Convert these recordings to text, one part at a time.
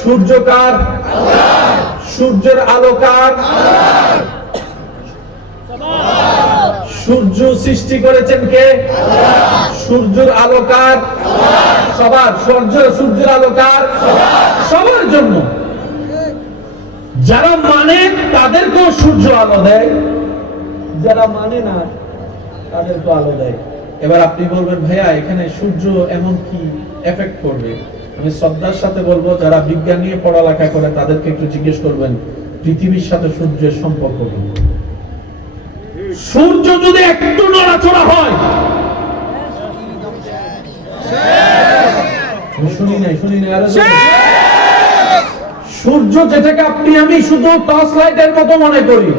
সূর্য কার? সূর্যের আলো কার? সূর্য সৃষ্টি করেছেন কে? সূর্যের আলো কার? সবার। সূর্যের আলো কার? সবার জন্য। যারা মানে তাদেরকেও সূর্য আলো দেয়, যারা মানে না তাদেরকেও আলো দেয়। এবার আপনি বলবেন ভাইয়া এখানে সূর্য এমন কি এফেক্ট করবে? আমি শ্রদ্ধার সাথে বলবো যারা বিজ্ঞান নিয়ে পড়ালেখা করে তাদেরকে একটু জিজ্ঞেস করবেন পৃথিবীর সাথে সূর্যের সম্পর্ক কি। সূর্য যদি একটু নড়াচড়া হয়, শুনি নাই সূর্য যেটাকে আপনি আমি শুধু টর্চ লাইটের মতো মনে করি,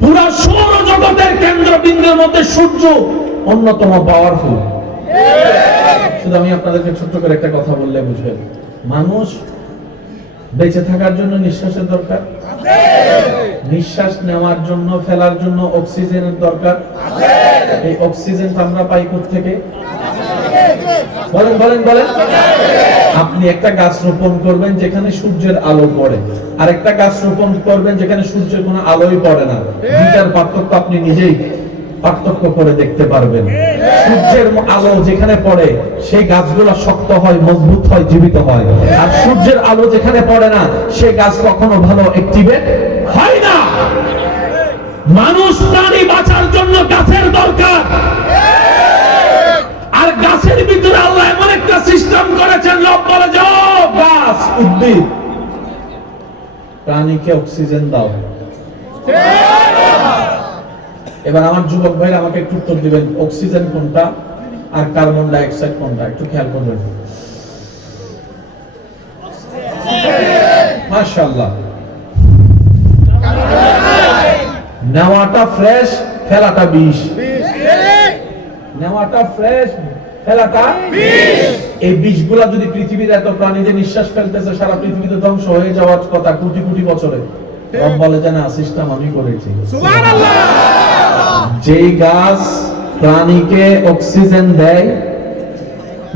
পুরা সৌরজগতের কেন্দ্রবিন্দুর মধ্যে সূর্য অন্যতম পাওয়ারফুল। শুধু আমি আপনাদেরকে ছোট্ট করে একটা কথা বললে বুঝবেন। মানুষ বেঁচে থাকার জন্য নিঃশ্বাসের দরকার, নিঃশ্বাস নেওয়ার জন্য ফেলার জন্য অক্সিজেনের দরকার। এই অক্সিজেন আমরা পাই কোথা থেকে? বলেন বলেন বলেন। আপনি একটা গাছ রোপণ করবেন যেখানে সূর্যের আলো পড়ে, আর একটা গাছ রোপণ করবেন যেখানে সূর্যের কোনো আলোই পড়ে না। দুইটার পার্থক্য আপনি নিজেই পার্থক্য করে দেখতে পারবেন। সূর্যের আলো যেখানে পড়ে সেই গাছগুলো শক্ত হয়, মজবুত হয়, জীবিত হয়। আর সূর্যের আলো যেখানে পড়ে না সেই গাছ কখনো ভালো অ্যাক্টিভেট হয় না। মানুষ প্রাণী বাঁচার জন্য গাছের দরকার, আর গাছের ভিতরে আল্লাহ এমন একটা সিস্টেম করেছেন, রব বলে যাও গাছ উদ্ভিদ প্রাণীকে অক্সিজেন দাও। এবার আমার যুবক ভাইরা আমাকে একটু উত্তর দিবেন, অক্সিজেন কোনটা আর কার্বন ডাই অক্সাইড কোনটা? একটু খেয়াল করবেন। মাশাআল্লাহ, নেওয়াটা ফ্রেশ, ফেলাটা বিষ। নেওয়াটা ফ্রেশ, ফেলাটা বিষ। এই বিষগুলা যদি পৃথিবীর এত প্রাণী যে নিঃশ্বাস ফেলতেছে সারা পৃথিবীতে ধ্বংস হয়ে যাওয়ার কথা কোটি কোটি বছরে, রব বলে যে না, সিস্টেম আমি করেছি। সুবহানাল্লাহ। যেই গাছ প্রাণীকে অক্সিজেন দেয়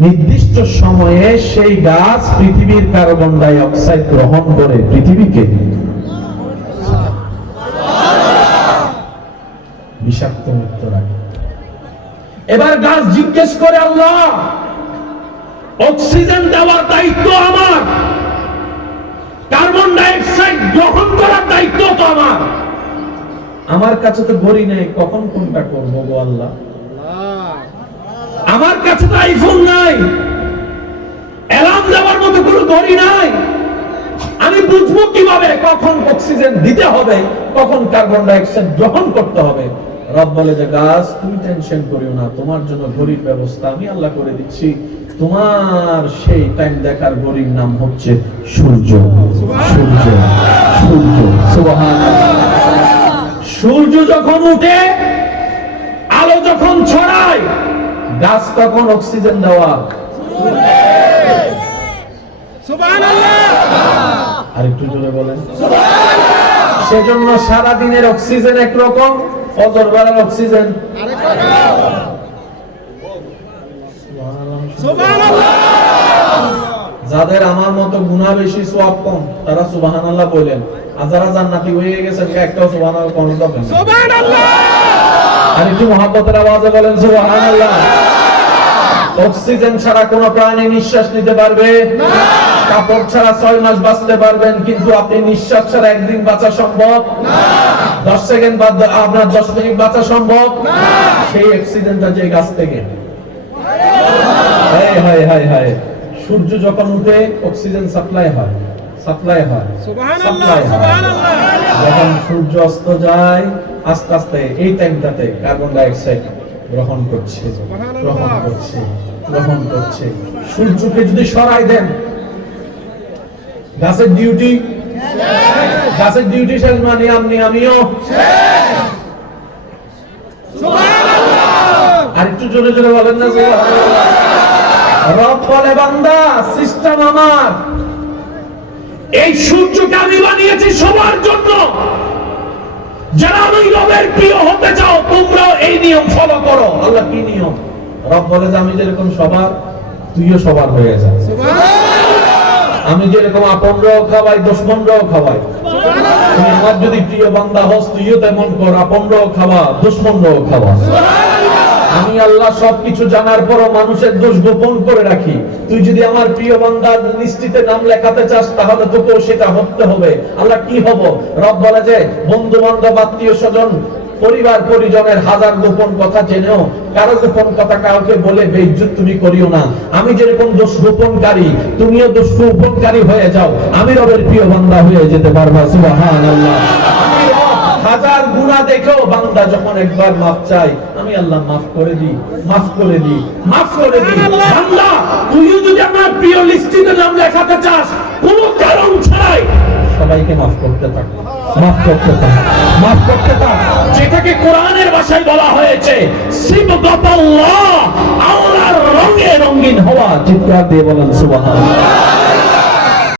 নির্দিষ্ট সময়ে, সেই গাছ পৃথিবীর কার্বন ডাই অক্সাইড গ্রহণ করে পৃথিবীকে বিষাক্ত মুক্ত রাখে। এবার গাছ জিজ্ঞেস করে, আল্লাহ অক্সিজেন দেওয়ার দায়িত্ব আমার, কার্বন ডাই অক্সাইড গ্রহণ করার দায়িত্ব তো আমার কাছে তো ঘড়ি নেই, কখন কোনটা করবো গো আল্লাহ? আমার কাছে তো আইফোন নাই, অ্যালার্ম দেওয়ার মতো কোনো ঘড়ি নাই, আমি বুঝবো কিভাবে কখন অক্সিজেন দিতে হবে, কখন কার্বন ডাই অক্সাইড গ্রহণ করতে হবে? রব বলে যে গাছ তুমি টেনশন করিও না, তোমার জন্য ঘড়ির ব্যবস্থা আমি আল্লাহ করে দিচ্ছি। তোমার সেই টাইম দেখার ঘড়ির নাম হচ্ছে সূর্য। সূর্য সূর্য সুবহানাল্লাহ। সূর্য যখন উঠে, আলো যখন ছড়ায়, গাছ তখন অক্সিজেন দেওয়া। সুবহানাল্লাহ। আরেকটু জোরে বলেন সুবহানাল্লাহ। সেজন্য সারা দিনের অক্সিজেন একরকম, ফজর বেলার অক্সিজেন আরেকরকম। সুবহানাল্লাহ। যাদের আমার মতো গুনাহ বেশি সওয়াব কম তারা সুবহানাল্লাহ বলেন, আর যারা জান্নাতি হয়ে গেছে একটাও সুবহানাল্লাহ কোন বলেন সুবহানাল্লাহ। আর একটু মহব্বতের আওয়াজে বলেন সুবহানাল্লাহ। অক্সিজেন ছাড়া কোন প্রাণী নিঃশ্বাস নিতে পারবে না। কাপড় ছাড়া 6 মাস বাঁচতে পারবেন, কিন্তু আপনি নিঃশ্বাস ছাড়া একদিন বাঁচা সম্ভব না। 10 সেকেন্ড বাদ আপনার 10 মিনিট বাঁচা সম্ভব না। সেই অক্সিজেনটা যে গাছ থেকে। হায় হায় হায় হায়। সূর্য যখন উঠে অক্সিজেন সাপ্লাই হয়, সাপ্লাই হয়, সুবহানাল্লাহ সুবহানাল্লাহ। যখন সূর্য অস্ত যায় আস্তে আস্তে এই টাইমটাতে কার্বন ডাই অক্সাইড গ্রহণ করছে, গ্রহণ করছে, গ্রহণ করছে। সূর্যকে যদি সরাই দেন, গাছের ডিউটি শেষ, গাছের ডিউটি শেষ মানে আমিও শেষ। সুবহানাল্লাহ। আর একটু জোরে জোরে বলেন না সুবহানাল্লাহ। রব বলে বান্দা সিস্টেম আমার, এই সূর্যকে আমি বানিয়েছি সবার জন্য। যারা আমি রবের প্রিয় হতে চাও তোমরাও এই নিয়ম ফলো করো। আল্লাহ কি নিয়ম? রব বলে যে আমি যেরকম সবার, তুইও সবার হয়ে যা। সুবহানাল্লাহ। আমি যেরকম আপনরাও খাওয়াই দুশমনরাও খাওয়াই। তুমি আমার যদি প্রিয় বান্দা হস তুইও তেমন কর, আপনরাও খাওয়া দুশমনরাও খাওয়া। আমি আল্লাহ সবকিছু জানার পরও মানুষের দোষ গোপন করে রাখি। তুই যদি আমার প্রিয় বান্দার লিস্টিতে নাম লেখাতে চাস তাহলে তোকেও সেটা হতে হবে। আল্লাহ কি হব? রব বলে যে বন্ধু বান্ধব আত্মীয় স্বজন পরিবার পরিজনের হাজার গোপন কথা জেনেও কারো গোপন কথা কাউকে বলে বেইজ্জত তুমি করিও না। আমি যেরকম দোষ গোপনকারী তুমিও দোষ গোপনকারী হয়ে যাও, আমি রবের প্রিয় বান্দা হয়ে যেতে পারবা। সুবহানাল্লাহ। আমি রব হাজার গুনাহ দেখেও বান্দা যখন একবার মাফ চাই আমি আল্লাহ মাফ করে দিই, মাফ করে দিই, মাফ করে দিই। বান্দা তুইও যদি আমার প্রিয় লিস্টিতে নাম লেখাতে চাস কোনো কারণ ছাড়াই সবাইকে মাফ করতে থাক, মাফ করতে থাক, মাফ করতে থাক। যেটাকে কোরআনের ভাষায় বলা হয়েছে সিবগাতাল্লাহ, আল্লাহর রঙে রঙিন হওয়া। চিৎকার দিয়ে বলেন সুবহানাল্লাহ।